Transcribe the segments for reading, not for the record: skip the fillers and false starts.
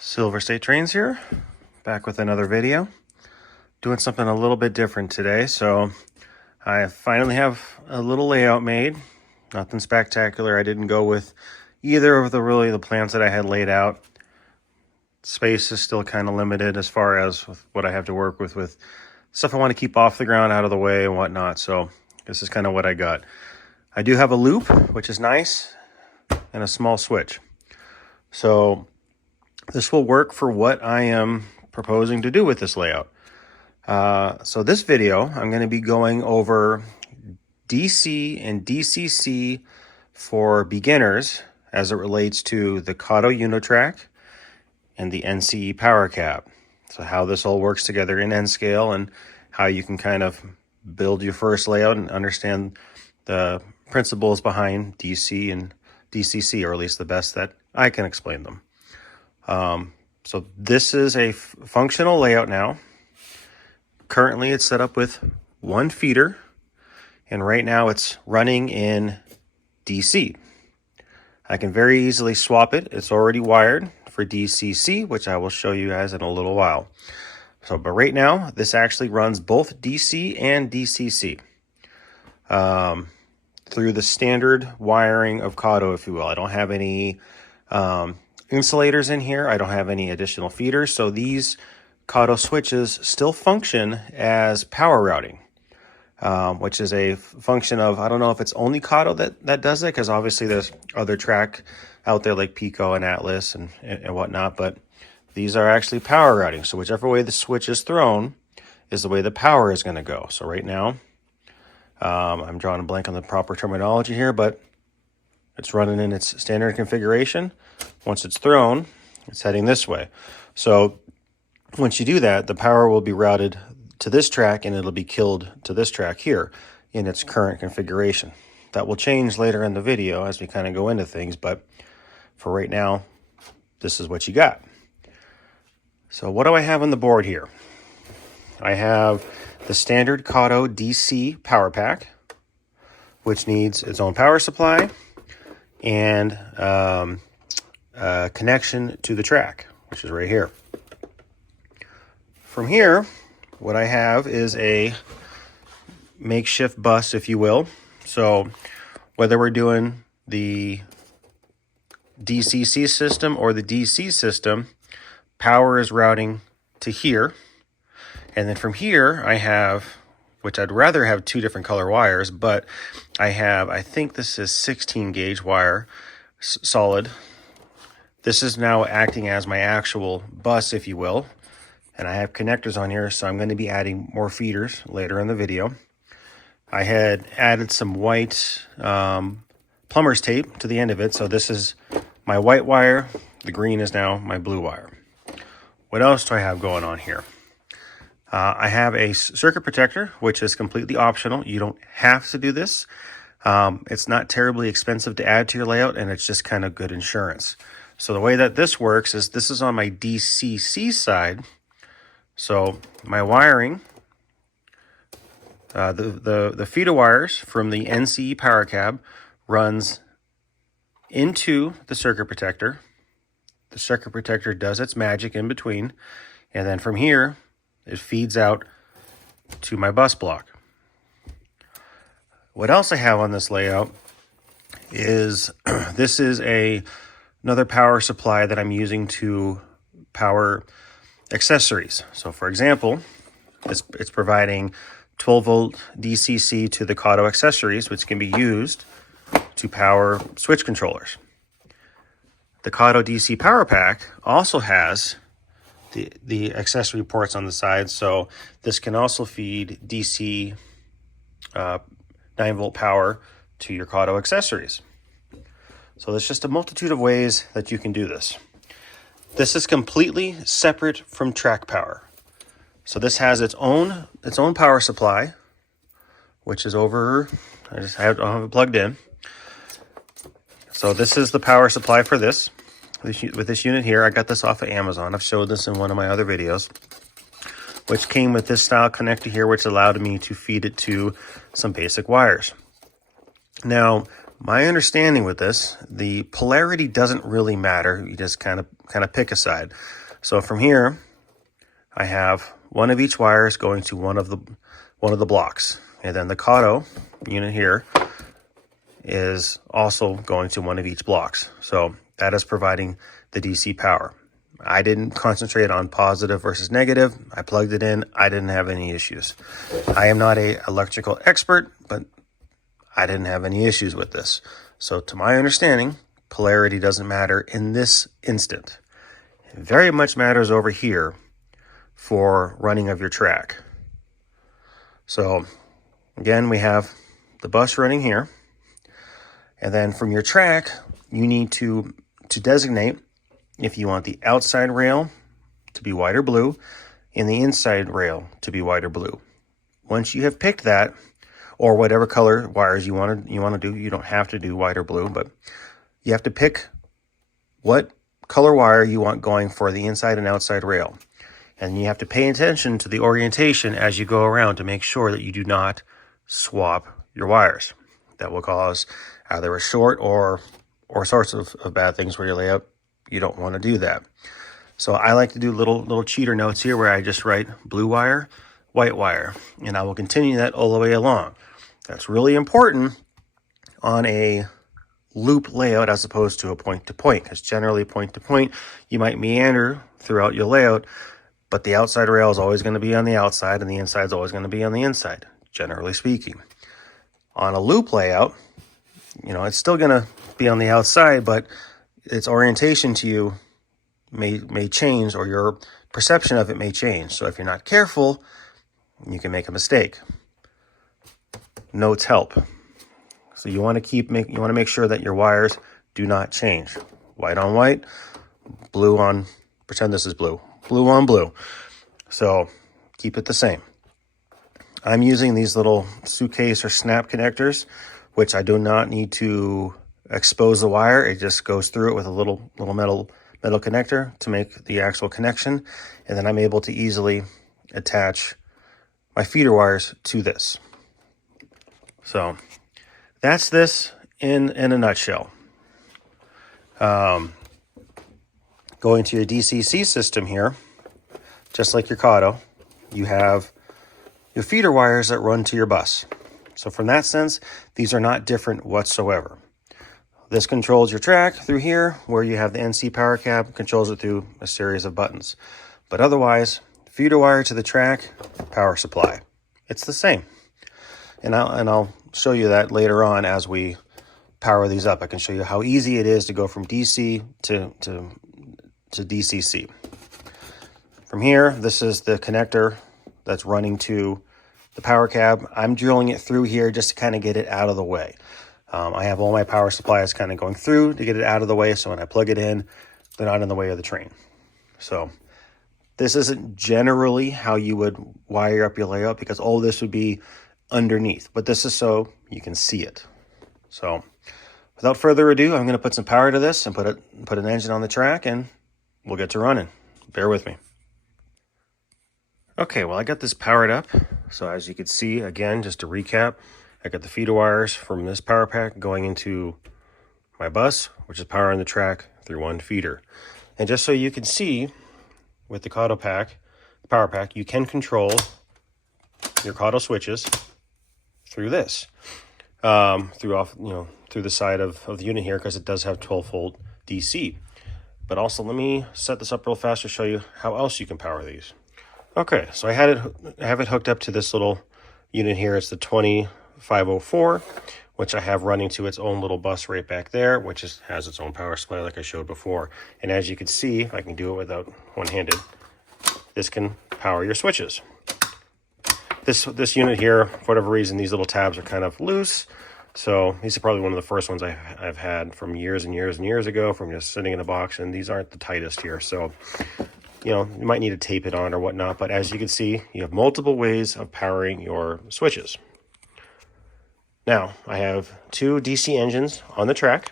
Silver State Trains here, back with another video. Doing something a little bit different today. So I finally have a little layout made. Nothing spectacular. I didn't go with either of the plans that I had laid out. Space is still kind of limited as far as with what I have to work with stuff I want to keep off the ground, out of the way and whatnot. So this is kind of what I got. I do have a loop, which is nice, and a small switch. So this will work for what I am proposing to do with this layout. So this video, I'm going to be going over DC and DCC for beginners as it relates to the Cato Unitrack and the NCEPowerCab. So how this all works together in N-scale and how you can kind of build your first layout and understand the principles behind DC and DCC, or at least the best that I can explain them. So this is a functional layout now. Currently it's set up with one feeder, and right now it's running in DC. I can very easily swap it. It's already wired for DCC, which I will show you guys in a little while. So, but right now this actually runs both DC and DCC through the standard wiring of Cato, if you will. I don't have any insulators in here. I don't have any additional feeders. So these Cato switches still function as power routing, which is a function of, I don't know if it's only Cato that does it, because obviously there's other track out there like Pico and Atlas and whatnot, but these are actually power routing. So whichever way the switch is thrown is the way the power is going to go. So right now, I'm drawing a blank on the proper terminology here, but it's running in its standard configuration. Once it's thrown, it's heading this way. So once you do that, the power will be routed to this track and it'll be killed to this track here in its current configuration. That will change later in the video as we kind of go into things, but for right now, this is what you got. So what do I have on the board here? I have the standard Cato DC power pack, which needs its own power supply and connection to the track, which is right here. From here, what I have is a makeshift bus, if you will. So whether we're doing the DCC system or the DC system, power is routing to here. And then from here, I have, which I'd rather have two different color wires, but I have, I think this is 16 gauge wire, solid. This is now acting as my actual bus, if you will. And I have connectors on here, so I'm going to be adding more feeders later in the video. I had added some white plumber's tape to the end of it. So this is my white wire. The green is now my blue wire. What else do I have going on here? I have a circuit protector, which is completely optional. You don't have to do this. It's not terribly expensive to add to your layout, and it's just kind of good insurance. So the way that this works is this is on my DCC side. So my wiring, the feeder wires from the NCEPowerCab runs into the circuit protector. The circuit protector does its magic in between, and then from here, it feeds out to my bus block. What else I have on this layout is this is another power supply that I'm using to power accessories. So for example, it's providing 12 volt DCC to the Cato accessories, which can be used to power switch controllers. The Cato DC power pack also has the accessory ports on the side, so this can also feed DC 9 volt power to your Cato accessories. So there's just a multitude of ways that you can do this. This is completely separate from track power. So this has its own power supply, which is over, I don't have it plugged in. So this is the power supply for this. With this unit here, I got this off of Amazon. I've showed this in one of my other videos, which came with this style connector here, which allowed me to feed it to some basic wires. Now, my understanding with this, the polarity doesn't really matter. You just kind of pick a side. So from here, I have one of each wires going to one of the blocks, and then the Kato unit here is also going to one of each blocks. So that is providing the DC power. I didn't concentrate on positive versus negative. I plugged it in. I didn't have any issues. I am not an electrical expert, but I didn't have any issues with this. So to my understanding, polarity doesn't matter in this instant. It very much matters over here for running of your track. So again, we have the bus running here. And then from your track, you need to designate if you want the outside rail to be white or blue and the inside rail to be white or blue. Once you have picked that, or whatever color wires you want to do, you don't have to do white or blue, but you have to pick what color wire you want going for the inside and outside rail. And you have to pay attention to the orientation as you go around to make sure that you do not swap your wires. That will cause either a short or sorts of bad things for your layout. You don't want to do that. So I like to do little cheater notes here where I just write blue wire, white wire, and I will continue that all the way along. That's really important on a loop layout as opposed to a point-to-point, because generally point-to-point, you might meander throughout your layout, but the outside rail is always going to be on the outside and the inside is always going to be on the inside, generally speaking. On a loop layout, it's still going to be on the outside, but its orientation to you may change, or your perception of it may change. So if you're not careful, you can make a mistake. Notes help. So you want to make sure that your wires do not change. White on white, blue on, pretend this is blue. Blue on blue. So keep it the same. I'm using these little suitcase or snap connectors, which I do not need to expose the wire. It just goes through it with a little metal connector to make the actual connection, and then I'm able to easily attach my feeder wires to this. So that's this in a nutshell. Going to your DCC system here, just like your Cato, you have your feeder wires that run to your bus. So from that sense, these are not different whatsoever. This controls your track through here, where you have the NCEPowerCab, controls it through a series of buttons. But otherwise, feeder wire to the track, power supply. It's the same. And I'll show you that later on as we power these up. I can show you how easy it is to go from DC to DCC. From here, this is the connector that's running to the power cab. I'm drilling it through here just to kind of get it out of the way. I have all my power supplies kind of going through to get it out of the way, so when I plug it in, they're not in the way of the train. So this isn't generally how you would wire up your layout, because all this would be underneath, but this is so you can see it. So without further ado, I'm going to put some power to this and put an engine on the track, and we'll get to running. Bear with me. Okay, well, I got this powered up. So as you can see, again, just to recap, I got the feeder wires from this power pack going into my bus, which is powering the track through one feeder. And just so you can see, with the Cato pack, the power pack, you can control your Cato switches through this, through the side of the unit here, because it does have 12-volt DC. But also, let me set this up real fast to show you how else you can power these. Okay, so I have it hooked up to this little unit here. It's the 2504, which I have running to its own little bus right back there, which has its own power supply like I showed before. And as you can see, if I can do it without one-handed, this can power your switches. This unit here, for whatever reason, these little tabs are kind of loose. So these are probably one of the first ones I've had from years and years and years ago, from just sitting in a box, and these aren't the tightest here. So, you might need to tape it on or whatnot, but as you can see, you have multiple ways of powering your switches. Now, I have two DC engines on the track.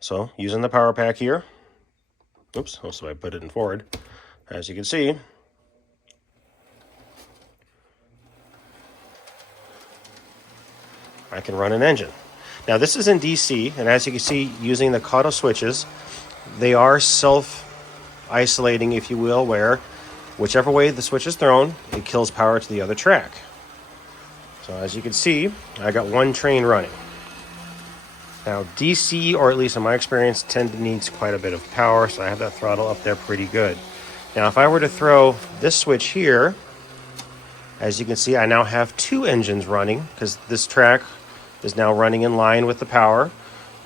So, using the power pack here, oops, also I put it in forward. As you can see, I can run an engine. Now this is in DC, and as you can see, using the Cato switches, they are self-isolating, if you will, where whichever way the switch is thrown, it kills power to the other track. So as you can see, I got one train running. Now DC, or at least in my experience, needs quite a bit of power, so I have that throttle up there pretty good. Now if I were to throw this switch here, as you can see, I now have two engines running because this track is now running in line with the power,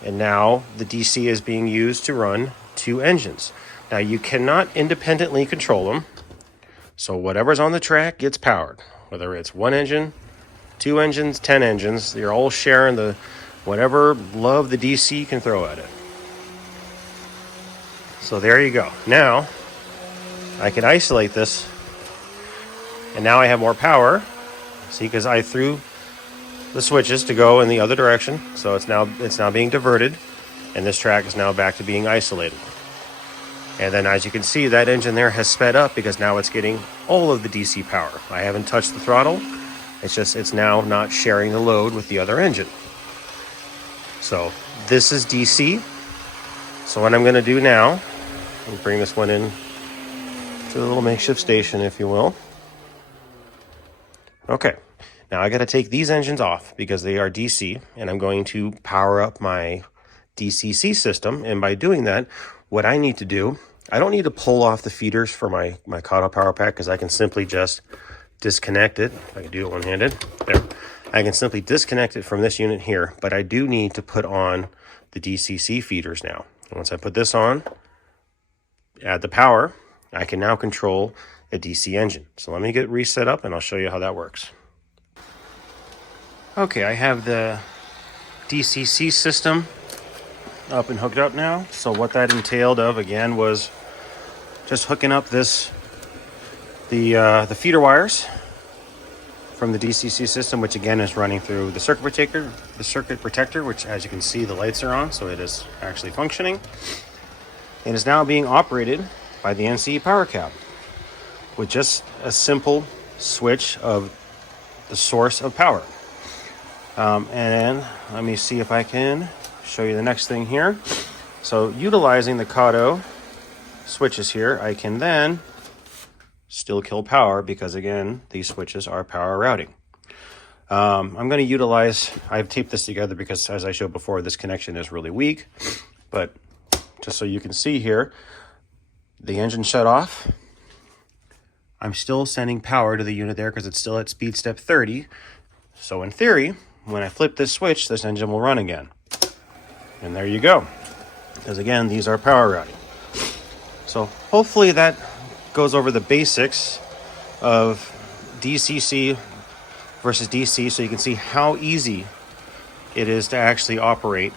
and now the DC is being used to run two engines. Now you cannot independently control them, so whatever's on the track gets powered, whether it's one engine, two engines, 10 engines. You're all sharing the whatever love the DC can throw at it. So there you go. Now I can isolate this, and now I have more power. See, because I threw the switches to go in the other direction, so it's now being diverted, and this track is now back to being isolated. And then as you can see, that engine there has sped up because now it's getting all of the DC power. I haven't touched the throttle. It's now not sharing the load with the other engine. So this is DC. So what I'm going to do now, I'll bring this one in to the little makeshift station, if you will. Okay, now I got to take these engines off because they are DC, and I'm going to power up my DCC system. And by doing that, what I need to do, I don't need to pull off the feeders for my Kato power pack because I can simply just disconnect it. If I can do it one-handed, there. I can simply disconnect it from this unit here, but I do need to put on the DCC feeders now. And once I put this on, add the power, I can now control a DC engine. So let me get reset up and I'll show you how that works. Okay, I have the DCC system up and hooked up now. So what that entailed again was just hooking up the feeder wires from the DCC system, which again is running through the circuit protector, which as you can see the lights are on, so it is actually functioning. It is now being operated by the NCEPowerCab with just a simple switch of the source of power. And let me see if I can show you the next thing here. So utilizing the Kato switches here, I can then still kill power because again, these switches are power routing. I'm going to utilize, I've taped this together because as I showed before, this connection is really weak, but just so you can see here, the engine shut off. I'm still sending power to the unit there because it's still at speed step 30. So in theory, when I flip this switch, this engine will run again. And there you go. Because again, these are power routing. So hopefully that goes over the basics of DCC versus DC so you can see how easy it is to actually operate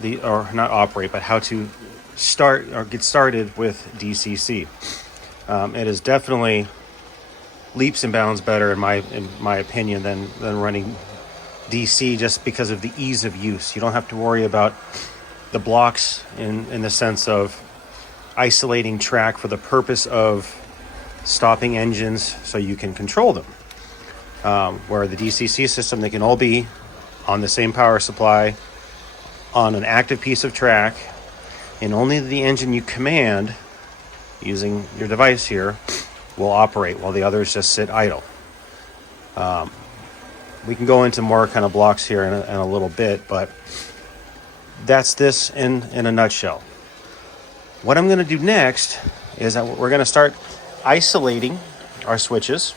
but how to start or get started with DCC. It is definitely leaps and bounds better in my opinion than running DC just because of the ease of use. You don't have to worry about the blocks in the sense of isolating track for the purpose of stopping engines so you can control them. Where the DCC system, they can all be on the same power supply on an active piece of track, and only the engine you command using your device here will operate while the others just sit idle. We can go into more kind of blocks here in a little bit, but that's this in a nutshell. What I'm going to do next is that we're going to start isolating our switches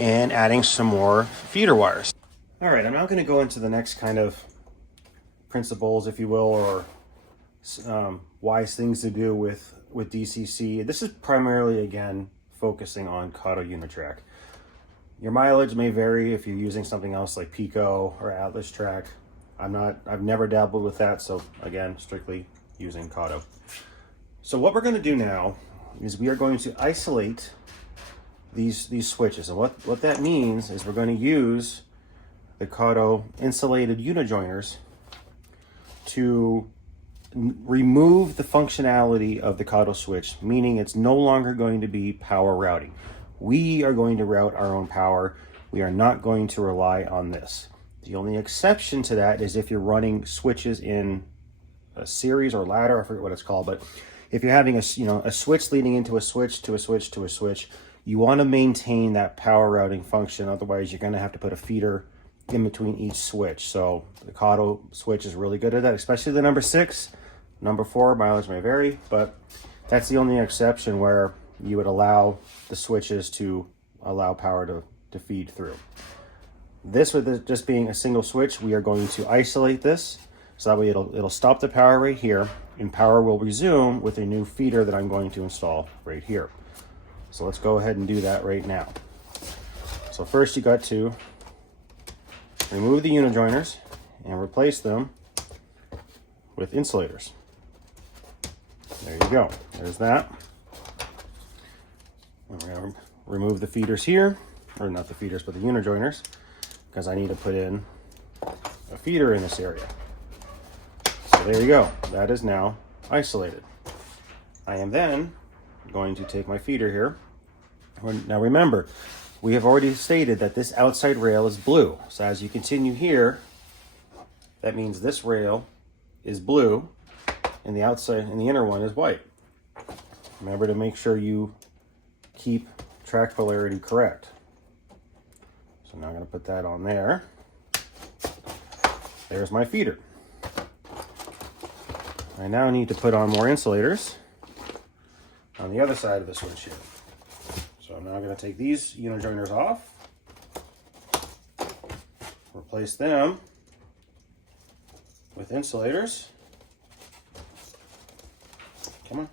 and adding some more feeder wires. All right, I'm now going to go into the next kind of principles, if you will, or wise things to do with DCC. This is primarily, again, focusing on Kato Unitrack. Your mileage may vary if you're using something else like Pico or Atlas Track. I've never dabbled with that, so again, strictly using Kato. So what we're going to do now is we are going to isolate these switches, and what that means is we're going to use the Kato insulated unijoiners to remove the functionality of the Kato switch, meaning it's no longer going to be power routing. We are going to route our own power. We are not going to rely on this. The only exception to that is if you're running switches in a series or ladder, I forget what it's called, but if you're having a switch leading into a switch to a switch to a switch, you want to maintain that power routing function. Otherwise, you're going to have to put a feeder in between each switch. So the Kato switch is really good at that, especially the number 6. Number 4, mileage may vary, but that's the only exception where you would allow the switches to allow power to feed through. This, with it just being a single switch, we are going to isolate this, so that way it'll stop the power right here, and power will resume with a new feeder that I'm going to install right here. So let's go ahead and do that right now. So first you got to remove the unijoiners and replace them with insulators. There you go. There's that. And we're going to remove the feeders here, or not the feeders, but the unijoiners, because I need to put in a feeder in this area. So there you go. That is now isolated. I am then going to take my feeder here. Now remember, we have already stated that this outside rail is blue. So as you continue here, that means this rail is blue and the outside and the inner one is white. Remember to make sure you keep track polarity correct. So now I'm going to put that on there. There's my feeder. I now need to put on more insulators on the other side of the switch here. So I'm now going to take these unijoiners off, replace them with insulators. Come on.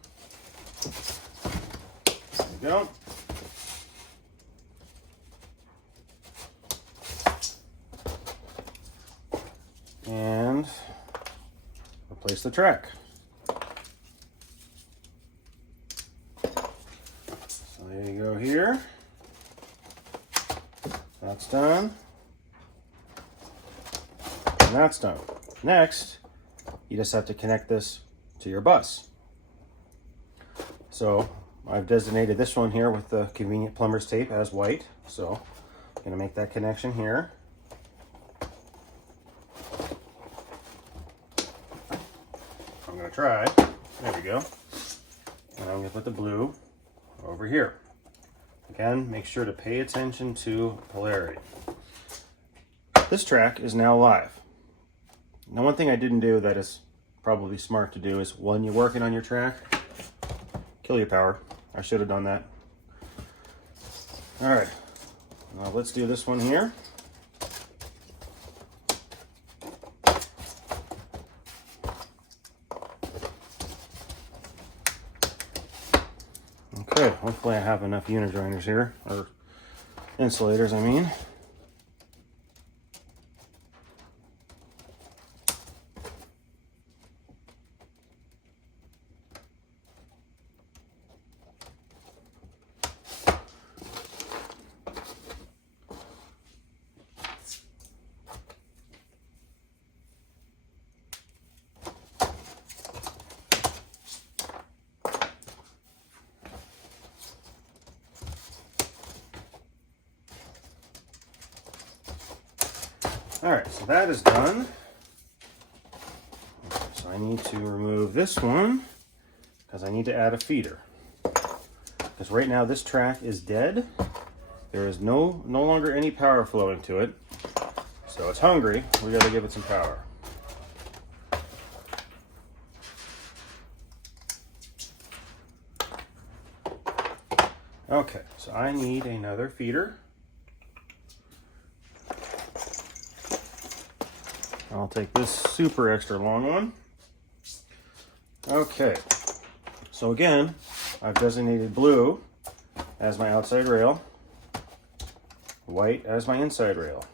There we go. And replace the track. So there you go here. That's done. And that's done. Next, you just have to connect this to your bus. So I've designated this one here with the convenient plumber's tape as white. So I'm going to make that connection here. I'm going to try. There we go. And I'm going to put the blue over here. Again, make sure to pay attention to polarity. This track is now live. Now, one thing I didn't do that is probably smart to do is when you're working on your track, kill your power. I should have done that. All right, now let's do this one here. Okay, hopefully I have enough unijoiners here, or insulators, I mean. All right, so that is done. So I need to remove this one because I need to add a feeder. Because right now this track is dead. There is no longer any power flowing to it. So it's hungry. We got to give it some power. Okay, so I need another feeder. I'll take this super extra long one. Okay, so again, I've designated blue as my outside rail, white as my inside rail.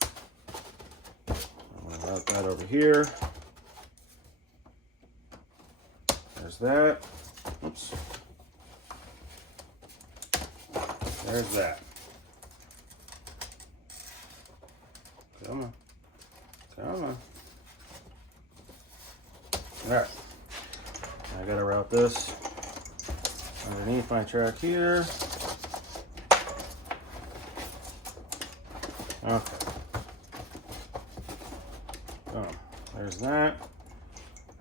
I'm going to route that over here. There's that. Oops. There's that. Come on. Come on. Alright. I gotta route this underneath my track here. Okay. So there's that.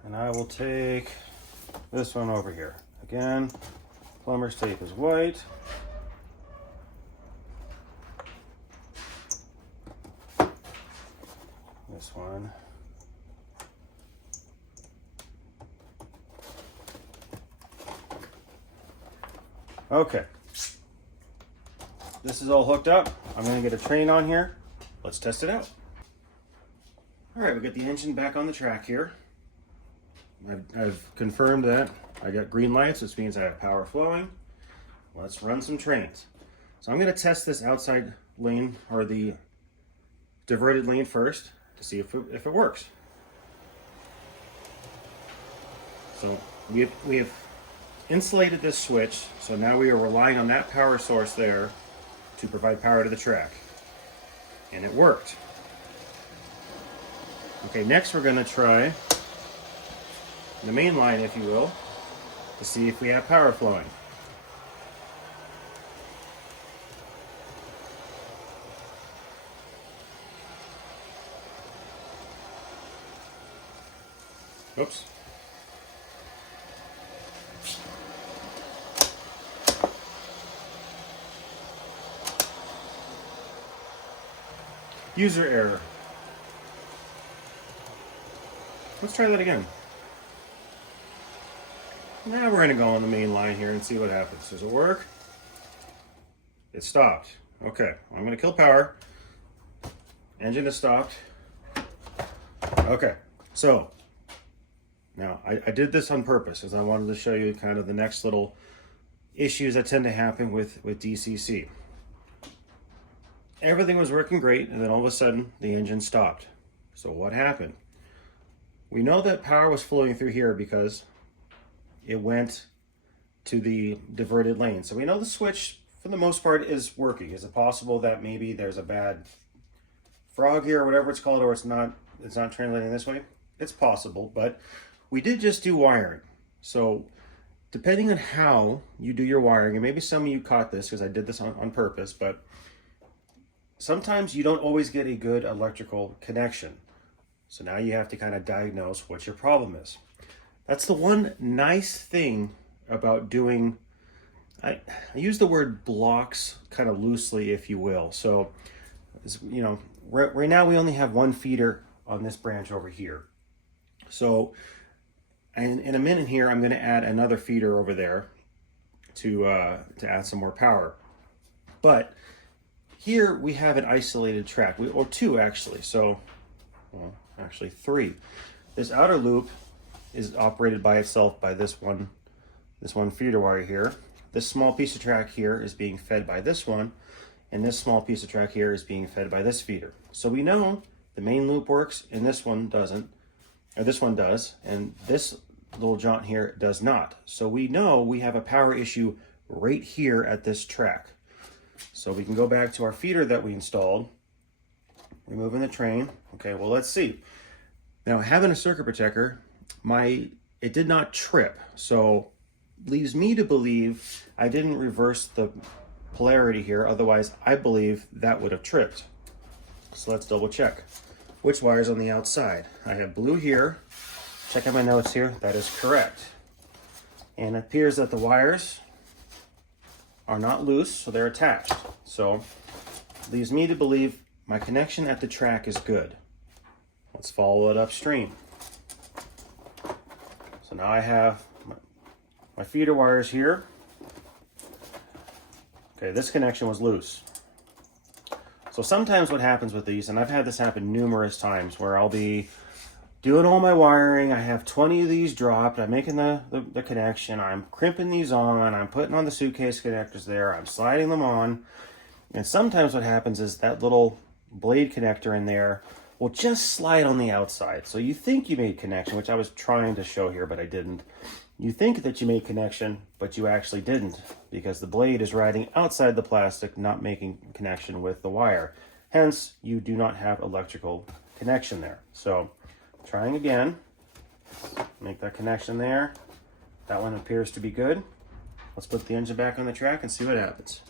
And I will take this one over here. Again, plumber's tape is white. This one. Okay. This is all hooked up. I'm going to get a train on here. Let's test it out. All right, we got the engine back on the track here. I've confirmed that I got green lights, which means I have power flowing. Let's run some trains. So I'm going to test this outside lane, or the diverted lane first, to see if it works. So we have insulated this switch, so now we are relying on that power source there to provide power to the track. And it worked. Okay, next we're going to try the main line, if you will, to see if we have power flowing. Oops. User error. Let's try that again. Now we're going to go on the main line here and see what happens. Does it work? It stopped. Okay, I'm going to kill power. Engine has stopped. Okay, so now I did this on purpose because I wanted to show you kind of the next little issues that tend to happen with DCC. Everything was working great, and then all of a sudden the engine stopped. So what happened? We know that power was flowing through here because it went to the diverted lane. So we know the switch, for the most part, is working. Is it possible that maybe there's a bad frog here, or whatever it's called, or it's not translating this way? It's possible, but we did just do wiring. So depending on how you do your wiring, and maybe some of you caught this because I did this on purpose, but sometimes you don't always get a good electrical connection. So now you have to kind of diagnose what your problem is. That's the one nice thing about doing, I use the word blocks kind of loosely, if you will. So, you know, right now we only have one feeder on this branch over here. So, and in a minute here, I'm going to add another feeder over there to add some more power. But here we have an isolated track, or two actually. So, well, actually three. This outer loop is operated by itself by this one feeder wire here. This small piece of track here is being fed by this one, and this small piece of track here is being fed by this feeder. So we know the main loop works and this one doesn't, or this one does, and this little jaunt here does not. So we know we have a power issue right here at this track. So we can go back to our feeder that we installed, removing the train. Okay, well, let's see. Now, having a circuit protector, it did not trip, so leaves me to believe I didn't reverse the polarity here. Otherwise, I believe that would have tripped. So let's double check. Which wire's on the outside? I have blue here. Checking my notes here, that is correct. And it appears that the wires are not loose, so they're attached. So leaves me to believe my connection at the track is good. Let's follow it upstream. So now I have my feeder wires here. Okay, this connection was loose. So sometimes what happens with these, and I've had this happen numerous times, where I'll be doing all my wiring, I have 20 of these dropped, I'm making the connection, I'm crimping these on, I'm putting on the suitcase connectors there, I'm sliding them on, and sometimes what happens is that little blade connector in there will just slide on the outside. So you think you made connection, which I was trying to show here, but I didn't. You think that you made connection, but you actually didn't, because the blade is riding outside the plastic, not making connection with the wire. Hence, you do not have electrical connection there. So, trying again, make that connection there. That one appears to be good. Let's put the engine back on the track and see what happens.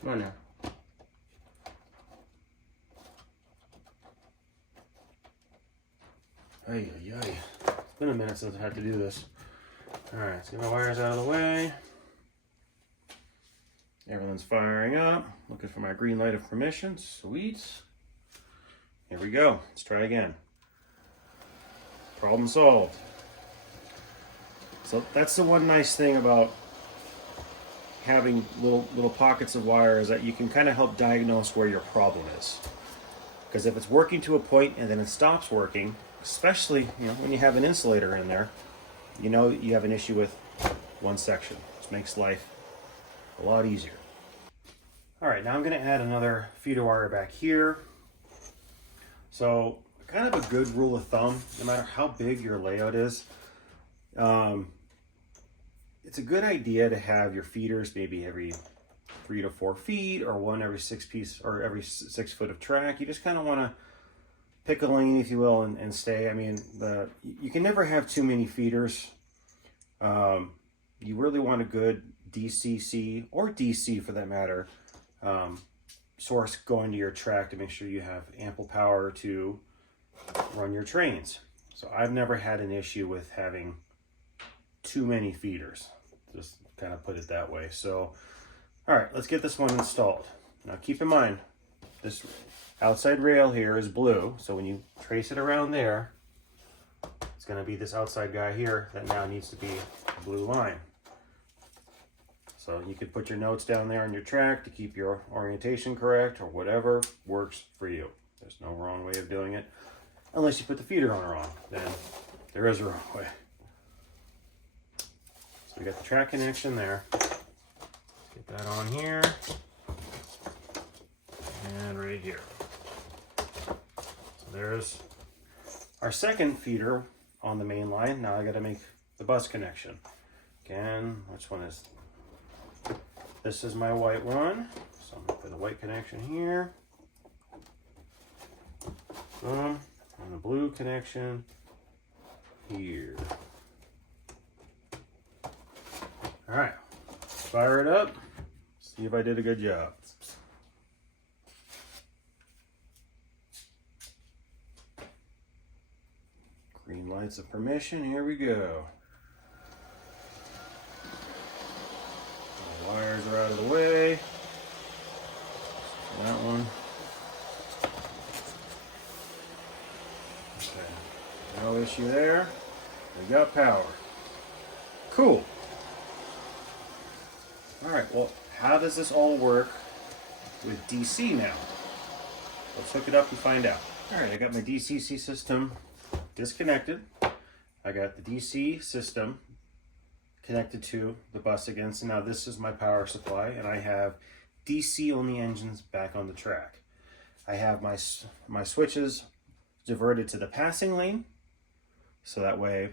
Come on now. Ay, ay, ay. It's been a minute since I had to do this. Alright, let's get my wires out of the way. Everyone's firing up. Looking for my green light of permission. Sweet. Here we go. Let's try again. Problem solved. So that's the one nice thing about having little pockets of wire, is that you can kind of help diagnose where your problem is. Because if it's working to a point and then it stops working, especially when you have an insulator in there, you have an issue with one section, which makes life a lot easier. All right, now I'm going to add another feeder wire back here. So kind of a good rule of thumb, no matter how big your layout is, it's a good idea to have your feeders maybe every 3 to 4 feet, or one every 6 foot of track. You just kind of want to pick a lane, if you will, and stay. I mean, you can never have too many feeders. You really want a good DCC, or DC for that matter, source going to your track to make sure you have ample power to run your trains. So I've never had an issue with having too many feeders, just kind of put it that way. So all right, let's get this one installed. Now keep in mind, this outside rail here is blue, so when you trace it around there, it's going to be this outside guy here that now needs to be a blue line. So you could put your notes down there on your track to keep your orientation correct, or whatever works for you. There's no wrong way of doing it, unless you put the feeder on wrong. Then there is a wrong way. So we got the track connection there. Get that on here, and right here. So there's our second feeder on the main line. Now I got to make the bus connection. Again, which one is? This is my white one, so I'm going to put the white connection here. Boom, and the blue connection here. All right, fire it up. See if I did a good job. Green lights of permission, here we go. The wires are out of the way. That one. Okay, no issue there. We got power. Cool. All right, well, how does this all work with DC now? Let's hook it up and find out. All right, I got my DCC system disconnected. I got the DC system connected to the bus again. So now this is my power supply, and I have DC only engines back on the track. I have my switches diverted to the passing lane, so that way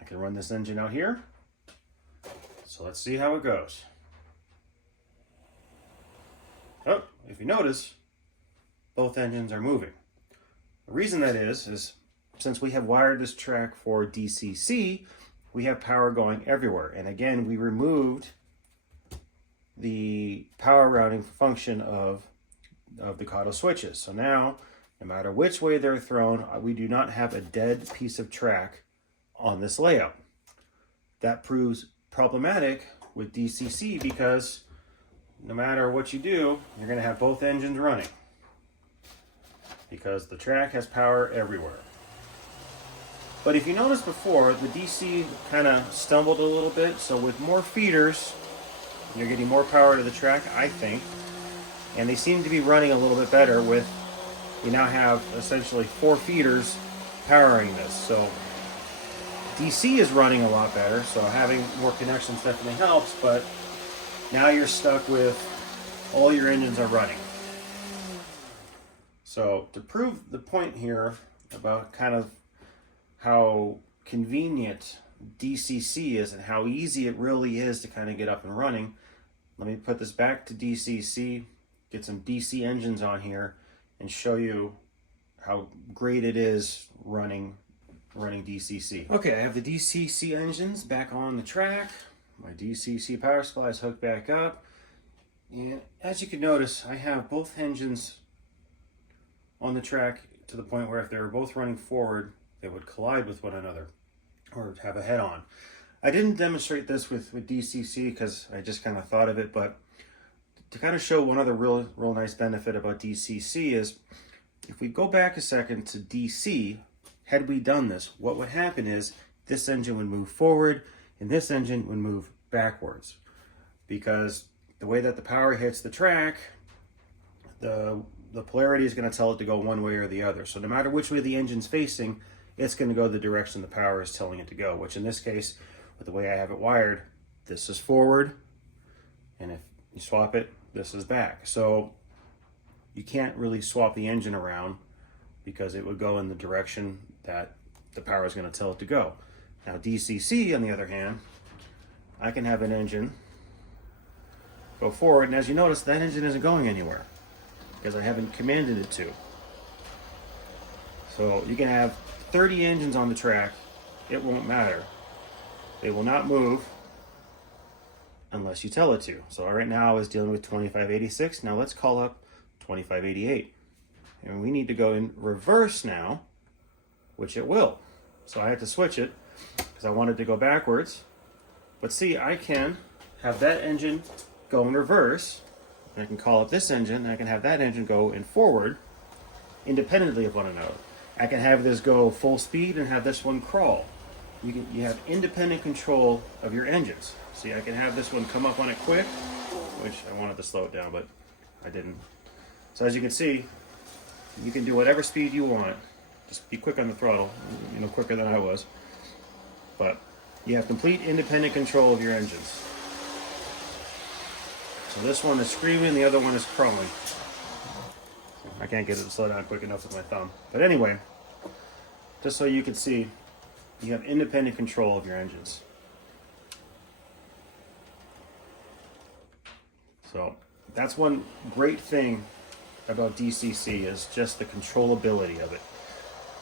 I can run this engine out here. So let's see how it goes. Oh, if you notice, both engines are moving. The reason that is since we have wired this track for DCC, we have power going everywhere. And again, we removed the power routing function of the Cato switches. So now, no matter which way they're thrown, we do not have a dead piece of track on this layout. That proves problematic with DCC, because no matter what you do, you're going to have both engines running, because the track has power everywhere. But if you noticed before, the DC kind of stumbled a little bit, so with more feeders, you're getting more power to the track, I think, and they seem to be running a little bit better with, we now have essentially 4 feeders powering this. So DC is running a lot better, so having more connections definitely helps, but now you're stuck with all your engines are running. So to prove the point here about kind of how convenient DCC is and how easy it really is to kind of get up and running, let me put this back to DCC, get some DC engines on here, and show you how great it is running DCC. Okay, I have the DCC engines back on the track. My DCC power supply is hooked back up. And as you can notice, I have both engines on the track to the point where if they were both running forward, they would collide with one another or have a head-on. I didn't demonstrate this with DCC because I just kind of thought of it, but to kind of show one other real nice benefit about DCC is if we go back a second to DC, had we done this, what would happen is this engine would move forward and this engine would move backwards, because the way that the power hits the track, the polarity is going to tell it to go one way or the other. So no matter which way the engine's facing, it's going to go the direction the power is telling it to go, which in this case, with the way I have it wired, this is forward, and if you swap it, this is back. So you can't really swap the engine around because it would go in the direction that the power is going to tell it to go. Now DCC, on the other hand, I can have an engine go forward, and as you notice, that engine isn't going anywhere because I haven't commanded it to. So you can have 30 engines on the track, it won't matter. They will not move unless you tell it to. So right now I was dealing with 2586. Now let's call up 2588. And we need to go in reverse now, which it will. So I had to switch it because I wanted to go backwards. But see, I can have that engine go in reverse, and I can call up this engine, and I can have that engine go in forward independently of one another. I can have this go full speed and have this one crawl. You have independent control of your engines. See, I can have this one come up on it quick, which I wanted to slow it down, but I didn't. So as you can see, you can do whatever speed you want. Just be quick on the throttle, quicker than I was. But you have complete independent control of your engines. So this one is screaming, the other one is crawling. I can't get it to slow down quick enough with my thumb. But anyway, just so you can see, you have independent control of your engines. So that's one great thing about DCC, is just the controllability of it.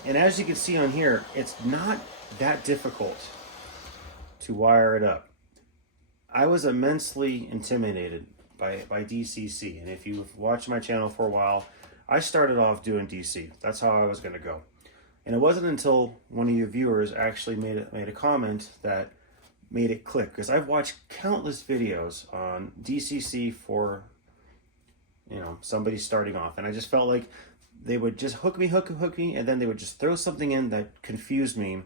And as you can see on here, it's not that difficult to wire it up. I was immensely intimidated by DCC, and if you've watched my channel for a while, I started off doing DC. That's how I was going to go. And it wasn't until one of your viewers actually made a comment that made it click, because I've watched countless videos on DCC for somebody starting off, and I just felt like they would just hook me, and then they would just throw something in that confused me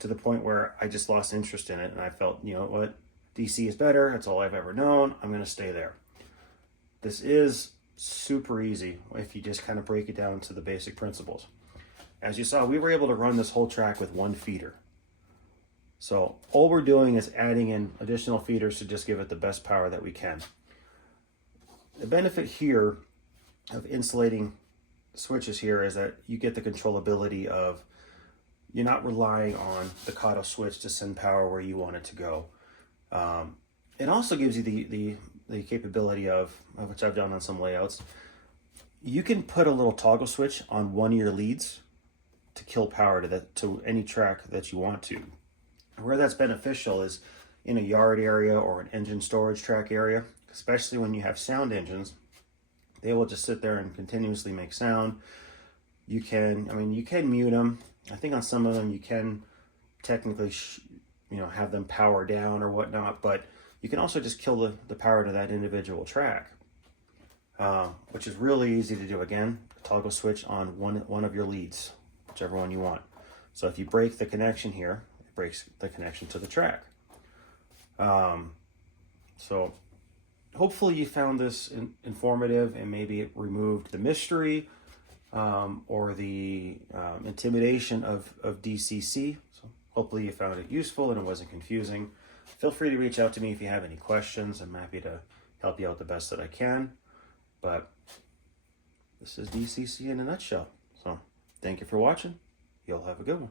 to the point where I just lost interest in it, and I felt, you know what, DC is better, that's all I've ever known, I'm going to stay there. This is super easy if you just kind of break it down to the basic principles. As you saw, we were able to run this whole track with one feeder. So all we're doing is adding in additional feeders to just give it the best power that we can. The benefit here of insulating switches here is that you get the controllability of, you're not relying on the Cato switch to send power where you want it to go. It also gives you the capability of, which I've done on some layouts, you can put a little toggle switch on one of your leads to kill power to any track that you want to. Where that's beneficial is in a yard area or an engine storage track area, especially when you have sound engines. They will just sit there and continuously make sound. You can mute them. I think on some of them you can technically, have them power down or whatnot, but you can also just kill the power to that individual track, which is really easy to do. Again, toggle switch on one of your leads, whichever one you want. So if you break the connection here, it breaks the connection to the track. So hopefully you found this informative, and maybe it removed the mystery or the intimidation of DCC. So hopefully you found it useful and it wasn't confusing. Feel free to reach out to me if you have any questions. I'm happy to help you out the best that I can. But this is DCC in a nutshell. So thank you for watching. You'll have a good one.